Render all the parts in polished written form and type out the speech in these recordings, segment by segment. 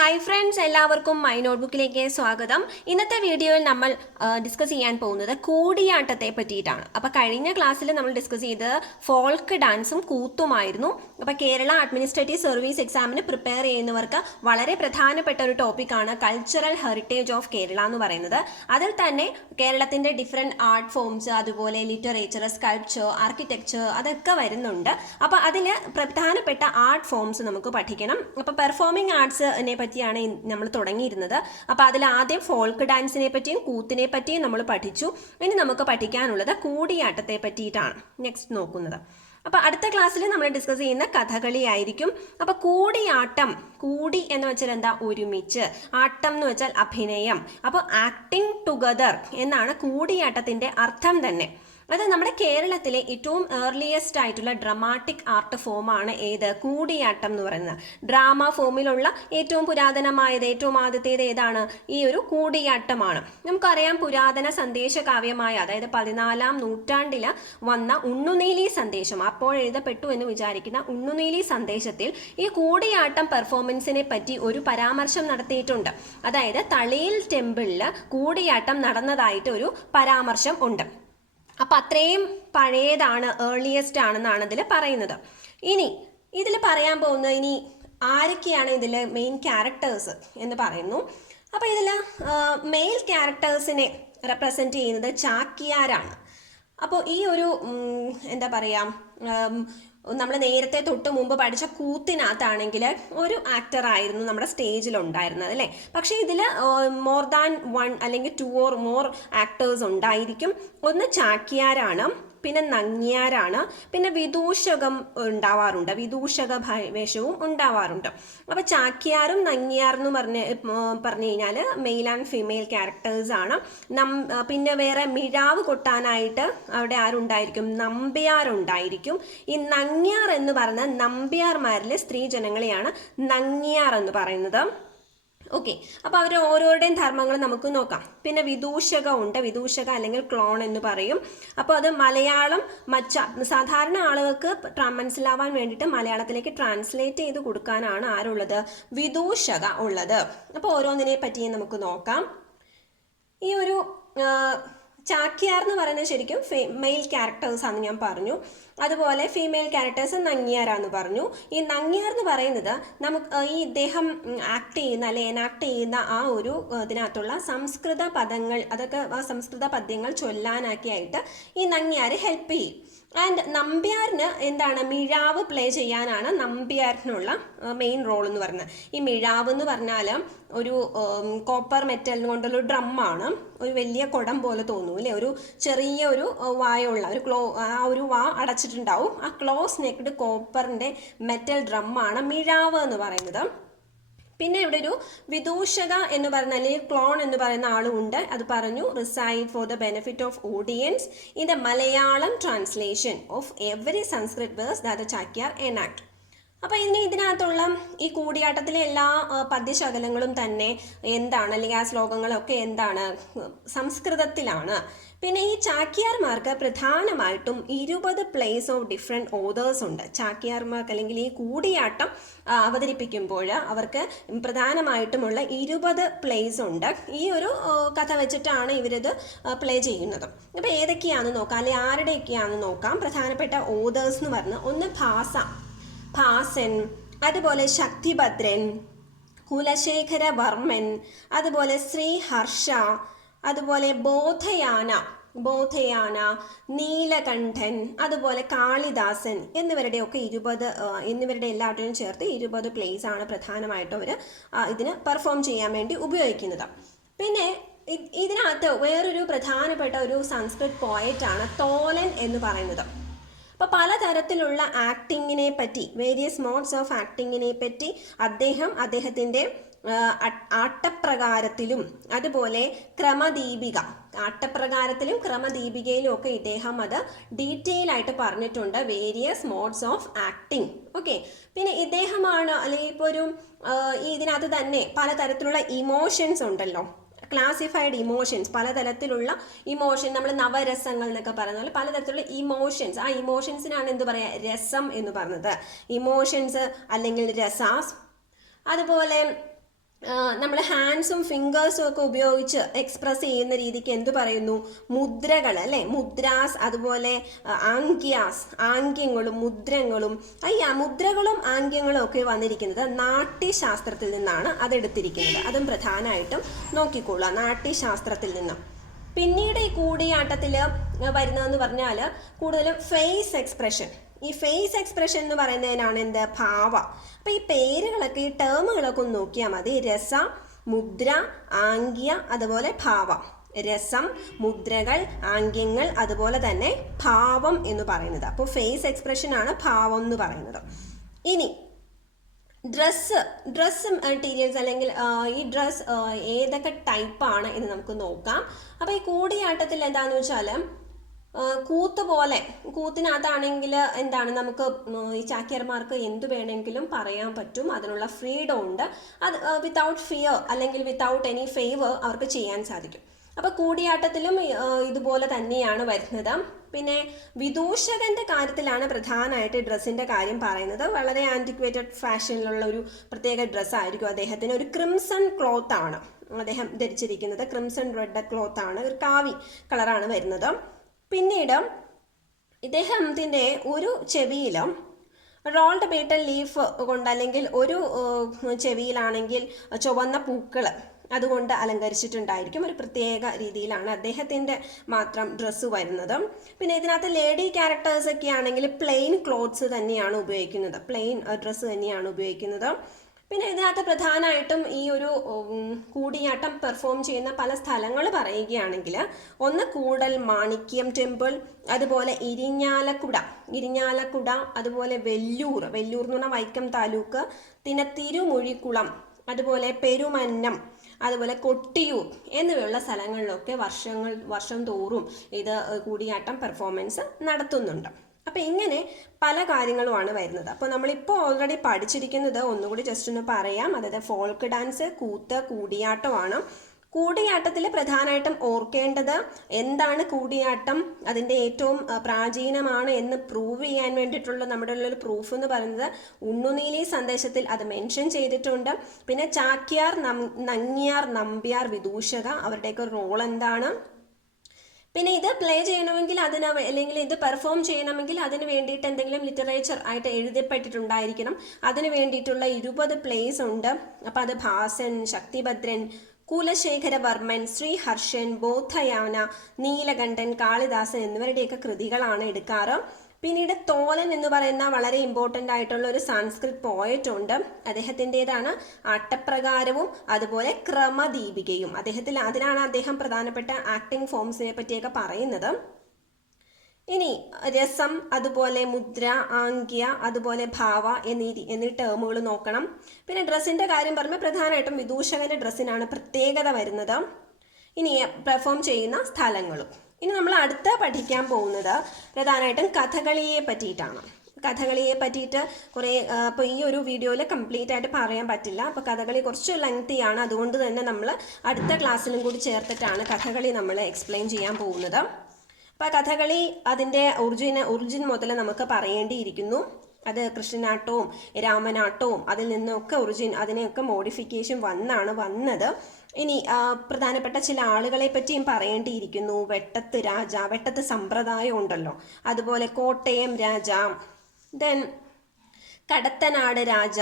Hi friends, എല്ലാവർക്കും my നോട്ട്ബുക്കിലേക്ക് സ്വാഗതം. ഇന്നത്തെ വീഡിയോയിൽ നമ്മൾ ഡിസ്കസ് ചെയ്യാൻ പോകുന്നത് കൂടിയാട്ടത്തെ പറ്റിയിട്ടാണ്. അപ്പോൾ കഴിഞ്ഞ ക്ലാസ്സിൽ നമ്മൾ ഡിസ്കസ് ചെയ്തത് ഫോൾക്ക് ഡാൻസും കൂത്തുമായിരുന്നു. അപ്പോൾ കേരള അഡ്മിനിസ്ട്രേറ്റീവ് സർവീസ് എക്സാമിന് പ്രിപ്പയർ ചെയ്യുന്നവർക്ക് വളരെ പ്രധാനപ്പെട്ട ഒരു ടോപ്പിക്കാണ് കൾച്ചറൽ ഹെറിറ്റേജ് ഓഫ് കേരള എന്ന് പറയുന്നത്. അതിൽ തന്നെ കേരളത്തിൻ്റെ ഡിഫറെൻറ്റ് ആർട്ട് ഫോംസ്, അതുപോലെ ലിറ്ററേച്ചർ, സ്കൾപ്ചർ, ആർക്കിടെക്ചർ അതൊക്കെ വരുന്നുണ്ട്. അപ്പോൾ അതിൽ പ്രധാനപ്പെട്ട ആർട്ട് ഫോംസ് നമുക്ക് പഠിക്കണം. അപ്പോൾ പെർഫോമിംഗ് ആർട്സിനെ പറ്റിയാണ് നമ്മൾ തുടങ്ങിയിരുന്നത്. അപ്പോൾ അതിൽ ആദ്യം ഫോൾക്ക് ഡാൻസിനെ പറ്റിയും കൂത്തിനെ പറ്റിയും നമ്മൾ പഠിച്ചു. ഇനി നമുക്ക് പഠിക്കാനുള്ളത് കൂടിയാട്ടത്തെ പറ്റിയിട്ടാണ് നെക്സ്റ്റ് നോക്കുന്നത്. അപ്പോൾ അടുത്ത ക്ലാസ്സിൽ നമ്മൾ ഡിസ്കസ് ചെയ്യുന്ന കഥകളി ആയിരിക്കും. അപ്പോൾ കൂടിയാട്ടം, കൂടി എന്ന് വെച്ചാൽ എന്താ? ഒരുമിച്ച്. ആട്ടം എന്ന് വെച്ചാൽ അഭിനയം. അപ്പോൾ ആക്ടിങ് ടുഗദർ എന്നാണ് കൂടിയാട്ടത്തിൻ്റെ അർത്ഥം തന്നെ. അത് നമ്മുടെ കേരളത്തിലെ ഏറ്റവും ഏർലിയസ്റ്റ് ആയിട്ടുള്ള ഡ്രമാറ്റിക് ആർട്ട് ഫോമാണ് ഏത്? കൂടിയാട്ടം എന്ന് പറയുന്നത്. ഡ്രാമ ഫോമിലുള്ള ഏറ്റവും പുരാതനമായത്, ഏറ്റവും ആദ്യത്തേത് ഏതാണ്? ഈ ഒരു കൂടിയാട്ടമാണ്. നമുക്കറിയാം, പുരാതന സന്ദേശ കാവ്യമായ, അതായത് 14-ാം നൂറ്റാണ്ടിൽ വന്ന ഉണ്ണുനീലി സന്ദേശം, അപ്പോൾ എഴുതപ്പെട്ടു എന്ന് വിചാരിക്കുന്ന ഉണ്ണുനീലി സന്ദേശത്തിൽ ഈ കൂടിയാട്ടം പെർഫോമൻസിനെ പറ്റി ഒരു പരാമർശം നടത്തിയിട്ടുണ്ട്. അതായത് തളിയിൽ ടെമ്പിളിൽ കൂടിയാട്ടം നടന്നതായിട്ട് ഒരു പരാമർശം ഉണ്ട്. അപ്പം അത്രയും പഴയതാണ്, ഏർലിയസ്റ്റ് ആണെന്നാണ് ഇതിൽ പറയുന്നത്. ഇനി ഇതിൽ പറയാൻ പോകുന്നത്, ഇനി ആരൊക്കെയാണ് ഇതിൽ മെയിൻ ക്യാരക്ടേഴ്സ് എന്ന് പറയുന്നു. അപ്പോൾ ഇതിൽ മെയിൽ ക്യാരക്ടേഴ്സിനെ റെപ്രസെൻറ്റ് ചെയ്യുന്നത് ചാക്യാരാണ്. അപ്പോൾ ഈ ഒരു എന്താ പറയുക, നമ്മൾ നേരത്തെ തൊട്ട് മുമ്പ് പഠിച്ച കൂത്തിനകത്താണെങ്കിൽ ഒരു ആക്ടർ ആയിരുന്നു നമ്മുടെ സ്റ്റേജിലുണ്ടായിരുന്നത്, അല്ലേ? പക്ഷേ ഇതിൽ മോർ ദാൻ 1 അല്ലെങ്കിൽ 2 ഓർ മോർ ആക്ടേഴ്സ് ഉണ്ടായിരിക്കും. ഒന്ന് ചാക്യാരാണ്, പിന്നെ നങ്ങ്യാരാണ്, പിന്നെ വിദൂഷകം ഉണ്ടാവാറുണ്ട്, വിദൂഷക വേഷവും ഉണ്ടാവാറുണ്ട്. അപ്പോൾ ചാക്യാരും നങ്ങ്യാറെന്ന് പറഞ്ഞു കഴിഞ്ഞാൽ മെയിൽ ആൻഡ് ഫീമെയിൽ ക്യാരക്ടേഴ്സ് ആണ്. പിന്നെ വേറെ മിഴാവ് കൊട്ടാനായിട്ട് അവിടെ ആരുണ്ടായിരിക്കും? നമ്പ്യാരുണ്ടായിരിക്കും. ഈ നങ്ങ്യാർ എന്ന് പറയുന്ന നമ്പ്യാർമാരിലെ സ്ത്രീ ജനങ്ങളെയാണ് നങ്ങ്യാർ എന്ന് പറയുന്നത്. ഓക്കെ, അപ്പോൾ അവർ ഓരോരുടെയും ധർമ്മങ്ങൾ നമുക്ക് നോക്കാം. പിന്നെ വിദൂഷക ഉണ്ട്, വിദൂഷക അല്ലെങ്കിൽ ക്ലോൺ എന്ന് പറയും. അപ്പോൾ അത് മലയാളം സാധാരണ ആളുകൾക്ക് മനസ്സിലാവാൻ വേണ്ടിയിട്ട് മലയാളത്തിലേക്ക് ട്രാൻസ്ലേറ്റ് ചെയ്ത് കൊടുക്കാനാണ് ആരുള്ളത്? വിദൂഷക ഉള്ളത്. അപ്പോൾ ഓരോന്നിനെ പറ്റിയും നമുക്ക് നോക്കാം. ഈ ഒരു ചാക്യാർ എന്ന് പറയുന്നത് ശരിക്കും മെയിൽ ക്യാരക്ടേഴ്സ് ആണെന്ന് ഞാൻ പറഞ്ഞു. അതുപോലെ ഫീമെയിൽ ക്യാരക്ടേഴ്സ് നങ്ങ്യാരാന്ന് പറഞ്ഞു. ഈ നങ്ങ്യാർ എന്ന് പറയുന്നത് നമുക്ക് ഈ ഇദ്ദേഹം ആക്ട് ചെയ്യുന്ന അല്ലെ എനാക്ട് ചെയ്യുന്ന ആ ഒരു ഇതിനകത്തുള്ള സംസ്കൃത പദങ്ങൾ, അതൊക്കെ ആ സംസ്കൃത പദ്യങ്ങൾ ചൊല്ലാനാക്കിയായിട്ട് ഈ നങ്ങ്യാർ ഹെൽപ്പ് ചെയ്യും. ആൻഡ് നമ്പ്യാറിന് എന്താണ്? മിഴാവ് പ്ലേ ചെയ്യാനാണ് നമ്പ്യാറിനുള്ള മെയിൻ റോൾ എന്ന് പറയുന്നത്. ഈ മിഴാവ് എന്ന് പറഞ്ഞാൽ ഒരു കോപ്പർ മെറ്റൽ കൊണ്ടുള്ള ഡ്രമ്മാണ്. ഒരു വലിയ കുടം പോലെ തോന്നും, അല്ലേ? ഒരു ചെറിയ ഒരു വായുള്ള ആ ഒരു വാ അടച്ചിട്ടുണ്ടാവും. ആ ക്ലോസ് നെക്ഡ് കോപ്പറിൻ്റെ മെറ്റൽ ഡ്രമ്മാണ് മിഴാവ് എന്ന് പറയുന്നത്. പിന്നെ ഇവിടെ ഒരു വിദൂഷക എന്ന് പറയുന്ന അല്ലെങ്കിൽ ക്ലോൺ എന്ന് പറയുന്ന ആളും ഉണ്ട്. അത് പറഞ്ഞു, recite for the benefit of audience in the Malayalam translation of every Sanskrit verse that the Chakyar enact. അപ്പോൾ ഇതിനകത്തുള്ള ഈ കൂടിയാട്ടത്തിലെ എല്ലാ പദ്യശകലങ്ങളും തന്നെ എന്താണ്, അല്ലെങ്കിൽ ആ ശ്ലോകങ്ങളൊക്കെ എന്താണ്? സംസ്കൃതത്തിലാണ്. പിന്നെ ഈ ചാക്യാർമാർക്ക് പ്രധാനമായിട്ടും 20 പ്ലേസ് ഓഫ് ഡിഫറെൻറ്റ് ഓതേഴ്സ് ഉണ്ട്. ചാക്യാർമാർക്ക് അല്ലെങ്കിൽ ഈ കൂടിയാട്ടം അവതരിപ്പിക്കുമ്പോൾ അവർക്ക് പ്രധാനമായിട്ടുമുള്ള 20 പ്ലേസ് ഉണ്ട്. ഈ ഒരു കഥ വെച്ചിട്ടാണ് ഇവരിത് പ്ലേ ചെയ്യുന്നത്. അപ്പോൾ ഏതൊക്കെയാണെന്ന് നോക്കാം, അല്ലെങ്കിൽ ആരുടെയൊക്കെയാണെന്ന് നോക്കാം. പ്രധാനപ്പെട്ട ഓതേഴ്സ് എന്ന് പറഞ്ഞാൽ ഒന്ന് ഭാസൻ, അതുപോലെ ശക്തിഭദ്രൻ, കുലശേഖര വർമ്മൻ, അതുപോലെ ശ്രീഹർഷ, അതുപോലെ ബോധയാന, നീലകണ്ഠൻ, അതുപോലെ കാളിദാസൻ എന്നിവരുടെയൊക്കെ എന്നിവരുടെ എല്ലാവരുടെയും ചേർത്ത് 20 പ്ലേസ് ആണ് പ്രധാനമായിട്ടും അവർ ഇതിന് പെർഫോം ചെയ്യാൻ വേണ്ടി ഉപയോഗിക്കുന്നത്. പിന്നെ ഇതിനകത്ത് വേറൊരു പ്രധാനപ്പെട്ട ഒരു സംസ്കൃത് പോയറ്റാണ് തോലൻ എന്ന് പറയുന്നത്. അപ്പോൾ പലതരത്തിലുള്ള ആക്ടിങ്ങിനെ പറ്റി, വേരിയസ് മോഡ്സ് ഓഫ് ആക്ടിങ്ങിനെ പറ്റി അദ്ദേഹത്തിൻ്റെ ആട്ടപ്രകാരത്തിലും അതുപോലെ ആട്ടപ്രകാരത്തിലും ക്രമദീപികയിലും ഒക്കെ ഇദ്ദേഹം അത് ഡീറ്റെയിൽ ആയിട്ട് പറഞ്ഞിട്ടുണ്ട്, various modes of acting. Okay, പിന്നെ ഇദ്ദേഹമാണ്, അല്ലെങ്കിൽ ഇപ്പോൾ ഒരു ഇതിനകത്ത് തന്നെ പലതരത്തിലുള്ള ഇമോഷൻസ് ഉണ്ടല്ലോ, ക്ലാസിഫൈഡ് ഇമോഷൻസ്, പലതരത്തിലുള്ള ഇമോഷൻ, നമ്മൾ നവരസങ്ങൾ എന്നൊക്കെ പറയുന്ന പോലെ പലതരത്തിലുള്ള ഇമോഷൻസ്, ആ ഇമോഷൻസിനാണ് എന്ത് പറയുക? രസം എന്ന് പറഞ്ഞത്. ഇമോഷൻസ് അല്ലെങ്കിൽ രസാസ്. അതുപോലെ നമ്മൾ ഹാൻഡ്സും ഫിംഗേഴ്സും ഒക്കെ ഉപയോഗിച്ച് എക്സ്പ്രസ് ചെയ്യുന്ന രീതിക്ക് എന്ത് പറയുന്നു? മുദ്രകൾ അല്ലേ, മുദ്രാസ്, അതുപോലെ ആംഗ്യാസ്, ആംഗ്യങ്ങളും മുദ്രങ്ങളും. മുദ്രകളും ആംഗ്യങ്ങളും ഒക്കെ വന്നിരിക്കുന്നത് നാട്യശാസ്ത്രത്തിൽ നിന്നാണ് അതെടുത്തിരിക്കുന്നത്. അതും പ്രധാനമായിട്ടും നോക്കിക്കൊള്ളുക, നാട്യശാസ്ത്രത്തിൽ നിന്നും. പിന്നീട് ഈ കൂടിയാട്ടത്തിൽ വരുന്നതെന്ന് പറഞ്ഞാൽ കൂടുതലും ഫേസ് എക്സ്പ്രഷൻ. ഈ ഫേസ് എക്സ്പ്രഷൻ എന്ന് പറയുന്നതിനാണ് എന്ത്? ഭാവ. അപ്പം ഈ പേരുകളൊക്കെ, ഈ ടേമുകളൊക്കെ ഒന്ന് നോക്കിയാൽ മതി. രസം, മുദ്ര, ആംഗ്യ, അതുപോലെ ഭാവം. രസം, മുദ്രകൾ, ആംഗ്യങ്ങൾ, അതുപോലെ തന്നെ ഭാവം എന്ന് പറയുന്നത്. അപ്പോൾ ഫേസ് എക്സ്പ്രഷൻ ആണ് ഭാവം എന്ന് പറയുന്നത്. ഇനി ഡ്രസ്സ് മെറ്റീരിയൽസ്, അല്ലെങ്കിൽ ഈ ഡ്രസ്സ് ഏതൊക്കെ ടൈപ്പാണ് എന്ന് നമുക്ക് നോക്കാം. അപ്പോൾ ഈ കൂടിയാട്ടത്തിൽ എന്താണെന്ന് വെച്ചാൽ കൂത്ത് പോലെ, കൂത്തിനകത്താണെങ്കിൽ എന്താണ്, നമുക്ക് ഈ ചാക്യാർമാർക്ക് എന്തു വേണമെങ്കിലും പറയാൻ പറ്റും, അതിനുള്ള ഫ്രീഡം ഉണ്ട്. അത് വിത്തൗട്ട് ഫിയർ അല്ലെങ്കിൽ വിത്തൗട്ട് എനി ഫേവർ അവർക്ക് ചെയ്യാൻ സാധിക്കും. അപ്പോൾ കൂടിയാട്ടത്തിലും ഇതുപോലെ തന്നെയാണ് വരുന്നത്. പിന്നെ വിദൂഷകന്റെ കാര്യത്തിലാണ് പ്രധാനമായിട്ട് ഡ്രസ്സിന്റെ കാര്യം പറയുന്നത്. വളരെ ആന്റിക്വേറ്റഡ് ഫാഷനിലുള്ള ഒരു പ്രത്യേക ഡ്രസ്സായിരിക്കും അദ്ദേഹത്തിന്. ഒരു ക്രിംസൺ ക്ലോത്ത് ആണ് അദ്ദേഹം ധരിച്ചിരിക്കുന്നത്. ക്രിംസൺ റെഡ് ക്ലോത്ത് ആണ്, ഒരു കാവി കളറാണ് വരുന്നത്. പിന്നീട് ഇദ്ദേഹത്തിൻ്റെ ഒരു ചെവിയിലും റോൾഡ് ബീറ്റൽ ലീഫ് കൊണ്ട്, അല്ലെങ്കിൽ ഒരു ചെവിയിലാണെങ്കിൽ ചുവന്ന പൂക്കൾ അതുകൊണ്ട് അലങ്കരിച്ചിട്ടുണ്ടായിരിക്കും. ഒരു പ്രത്യേക രീതിയിലാണ് അദ്ദേഹത്തിൻ്റെ മാത്രം ഡ്രസ്സ് വരുന്നത്. പിന്നെ ഇതിനകത്ത് ലേഡി ക്യാരക്ടേഴ്സ് ഒക്കെ ആണെങ്കിൽ പ്ലെയിൻ ക്ലോത്ത്സ് തന്നെയാണ് ഉപയോഗിക്കുന്നത്, പ്ലെയിൻ ഡ്രസ്സ് തന്നെയാണ് ഉപയോഗിക്കുന്നത്. പിന്നെ ഇതിനകത്ത് പ്രധാനമായിട്ടും ഈ ഒരു കൂടിയാട്ടം പെർഫോം ചെയ്യുന്ന പല സ്ഥലങ്ങൾ പറയുകയാണെങ്കിൽ, ഒന്ന് കൂടൽ മാണിക്യം ടെമ്പിൾ, അതുപോലെ ഇരിഞ്ഞാലക്കുട, അതുപോലെ വെല്ലൂർ എന്ന് പറഞ്ഞാൽ വൈക്കം താലൂക്ക്, പിന്നെ തിരുമുഴിക്കുളം, അതുപോലെ പെരുമന്നം, അതുപോലെ കൊട്ടിയൂർ എന്നിവയുള്ള സ്ഥലങ്ങളിലൊക്കെ വർഷം തോറും ഇത് കൂടിയാട്ടം പെർഫോമൻസ് നടത്തുന്നുണ്ട്. അപ്പം ഇങ്ങനെ പല കാര്യങ്ങളുമാണ് വരുന്നത്. അപ്പോൾ നമ്മളിപ്പോൾ ഓൾറെഡി പഠിച്ചിരിക്കുന്നത് ഒന്നുകൂടി ജസ്റ്റ് ഒന്ന് പറയാം. അതായത് ഫോൾക്ക് ഡാൻസ്, കൂത്ത്, കൂടിയാട്ടമാണ്. കൂടിയാട്ടത്തിൽ പ്രധാനമായിട്ടും ഓർക്കേണ്ടത് എന്താണ് കൂടിയാട്ടം, അതിൻ്റെ ഏറ്റവും പ്രാചീനമാണ് എന്ന് പ്രൂവ് ചെയ്യാൻ വേണ്ടിയിട്ടുള്ള നമ്മുടെ ഉള്ളൊരു പ്രൂഫ് എന്ന് പറയുന്നത് ഉണ്ണുനീലി സന്ദേശത്തിൽ അത് മെൻഷൻ ചെയ്തിട്ടുണ്ട്. പിന്നെ ചാക്യാർ, നങ്ങ്യാർ, നമ്പ്യാർ, വിദൂഷക അവരുടെയൊക്കെ റോൾ എന്താണ്, പിന്നെ ഇത് പ്ലേ ചെയ്യണമെങ്കിൽ അല്ലെങ്കിൽ ഇത് പെർഫോം ചെയ്യണമെങ്കിൽ അതിന് വേണ്ടിയിട്ട് എന്തെങ്കിലും ലിറ്ററേച്ചർ ആയിട്ട് എഴുതപ്പെട്ടിട്ടുണ്ടായിരിക്കണം. അതിന് വേണ്ടിയിട്ടുള്ള 20 പ്ലേസ് ഉണ്ട്. അപ്പം അത് ഭാസൻ, ശക്തിഭദ്രൻ, കുലശേഖരവർമ്മൻ, ശ്രീഹർഷൻ, ബോധയാന, നീലകണ്ഠൻ, കാളിദാസൻ എന്നിവരുടെയൊക്കെ കൃതികളാണ് എടുക്കാറ്. പിന്നീട് തോലൻ എന്ന് പറയുന്ന വളരെ ഇമ്പോർട്ടൻ്റ് ആയിട്ടുള്ള ഒരു സംസ്കൃത് പോയറ്റ് ഉണ്ട്. അദ്ദേഹത്തിൻ്റെതാണ് ആട്ടപ്രകാരവും അതുപോലെ ക്രമദീപികയും. അതിനാണ് അദ്ദേഹം പ്രധാനപ്പെട്ട ആക്ടിംഗ് ഫോംസിനെ പറ്റിയൊക്കെ പറയുന്നത്. ഇനി രസം, അതുപോലെ മുദ്ര, ആംഗ്യ, അതുപോലെ ഭാവ എന്നീ ടേമുകൾ നോക്കണം. പിന്നെ ഡ്രസ്സിൻ്റെ കാര്യം പറയുമ്പോൾ പ്രധാനമായിട്ടും വിദൂഷകന്റെ ഡ്രസ്സിനാണ് പ്രത്യേകത വരുന്നത്. ഇനി പെർഫോം ചെയ്യുന്ന സ്ഥലങ്ങളും. ഇനി നമ്മൾ അടുത്ത പഠിക്കാൻ പോകുന്നത് പ്രധാനമായിട്ടും കഥകളിയെ പറ്റിയിട്ടാണ്. കഥകളിയെ പറ്റിയിട്ട് കുറേ ഇപ്പോൾ ഈ ഒരു വീഡിയോയിൽ കംപ്ലീറ്റ് ആയിട്ട് പറയാൻ പറ്റില്ല. അപ്പോൾ കഥകളി കുറച്ച് ലെങ്തിയാണ്, അതുകൊണ്ട് തന്നെ നമ്മൾ അടുത്ത ക്ലാസ്സിലും കൂടി ചേർത്തിട്ടാണ് കഥകളി നമ്മൾ എക്സ്പ്ലെയിൻ ചെയ്യാൻ പോകുന്നത്. അപ്പോൾ കഥകളി അതിൻ്റെ ഒറിജിൻ മുതൽ നമുക്ക് പറയേണ്ടിയിരിക്കുന്നു. അത് കൃഷ്ണനാട്ടവും രാമനാട്ടവും അതിൽ നിന്നൊക്കെ അതിനെയൊക്കെ മോഡിഫിക്കേഷൻ വന്നത്. ഇനി പ്രധാനപ്പെട്ട ചില ആളുകളെ പറ്റിയും പറയേണ്ടിയിരിക്കുന്നു. വെട്ടത്ത് സമ്പ്രദായം ഉണ്ടല്ലോ, അതുപോലെ കോട്ടയം രാജ, ദെൻ കടത്തനാട് രാജ,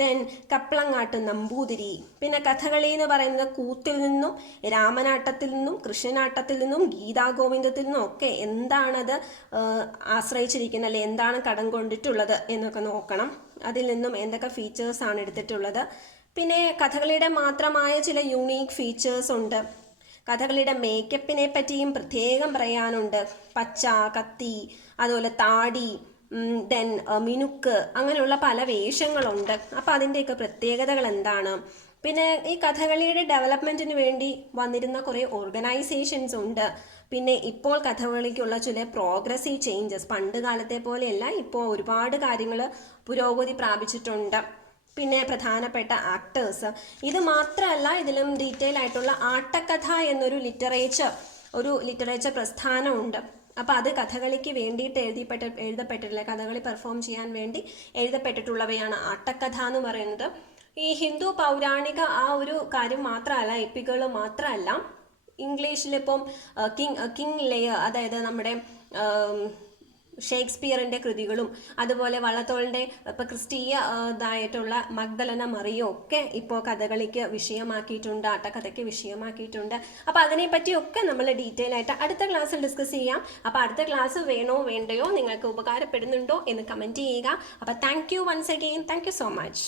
ദെൻ കപ്പളങ്ങാട്ട് നമ്പൂതിരി. പിന്നെ കഥകളി എന്ന് പറയുന്നത് കൂത്തിൽ നിന്നും രാമനാട്ടത്തിൽ നിന്നും കൃഷ്ണനാട്ടത്തിൽ നിന്നും ഗീതാഗോവിന്ദത്തിൽ നിന്നും ഒക്കെ എന്താണത് ആശ്രയിച്ചിരിക്കുന്നത്, അല്ലെ എന്താണ് കടം കൊണ്ടിട്ടുള്ളത് എന്നൊക്കെ നോക്കണം. അതിൽ നിന്നും എന്തൊക്കെ ഫീച്ചേഴ്സാണ് എടുത്തിട്ടുള്ളത്. പിന്നെ കഥകളിയുടെ മാത്രമായ ചില യൂണീക്ക് ഫീച്ചേഴ്സ് ഉണ്ട്. കഥകളിയുടെ മേക്കപ്പിനെ പറ്റിയും പ്രത്യേകം പറയാനുണ്ട്. പച്ച, കത്തി, അതുപോലെ താടി, ദെൻ മിനുക്ക്, അങ്ങനെയുള്ള പല വേഷങ്ങളുണ്ട്. അപ്പോൾ അതിൻ്റെയൊക്കെ പ്രത്യേകതകൾ എന്താണ്? പിന്നെ ഈ കഥകളിയുടെ ഡെവലപ്മെൻറ്റിന് വേണ്ടി വന്നിരുന്ന കുറേ ഓർഗനൈസേഷൻസ് ഉണ്ട്. പിന്നെ ഇപ്പോൾ കഥകളിക്കുള്ള ചില പ്രോഗ്രസീവ് ചേഞ്ചസ്, പണ്ട് കാലത്തെ പോലെയല്ല, ഇപ്പോൾ ഒരുപാട് കാര്യങ്ങൾ പുരോഗതി പ്രാപിച്ചിട്ടുണ്ട്. പിന്നെ പ്രധാനപ്പെട്ട ആക്ടേഴ്സ്. ഇത് മാത്രമല്ല, ഇതിലും ഡീറ്റെയിൽ ആയിട്ടുള്ള ആട്ടക്കഥ എന്നൊരു ലിറ്ററേച്ചർ പ്രസ്ഥാനമുണ്ട്. അപ്പോൾ അത് കഥകളിക്ക് വേണ്ടിയിട്ട് എഴുതപ്പെട്ടിട്ടുള്ള, കഥകളി പെർഫോം ചെയ്യാൻ വേണ്ടി എഴുതപ്പെട്ടിട്ടുള്ളവയാണ് ആട്ടക്കഥ എന്ന് പറയുന്നത്. ഈ ഹിന്ദു പൗരാണിക ആ ഒരു കാര്യം മാത്രമല്ല, എപ്പിക്കുകൾ മാത്രമല്ല, ഇംഗ്ലീഷിലിപ്പം കിങ് ലെയർ, അതായത് നമ്മുടെ ഷേക്സ്പിയറിൻ്റെ കൃതികളും അതുപോലെ വള്ളത്തോളിൻ്റെ ഇപ്പോൾ ക്രിസ്തീയ ഇതായിട്ടുള്ള മഗ്ദലന മറിയോ ഒക്കെ ഇപ്പോൾ കഥകളിക്ക് വിഷയമാക്കിയിട്ടുണ്ട്, ആട്ടക്കഥയ്ക്ക് വിഷയമാക്കിയിട്ടുണ്ട്. അപ്പോൾ അതിനെപ്പറ്റിയൊക്കെ നമ്മൾ ഡീറ്റെയിൽ ആയിട്ട് അടുത്ത ക്ലാസ്സിൽ ഡിസ്കസ് ചെയ്യാം. അപ്പോൾ അടുത്ത ക്ലാസ് വേണോ വേണ്ടയോ, നിങ്ങൾക്ക് ഉപകാരപ്പെടുന്നുണ്ടോ എന്ന് കമൻറ്റ് ചെയ്യുക. അപ്പോൾ thank you once again, thank you so much.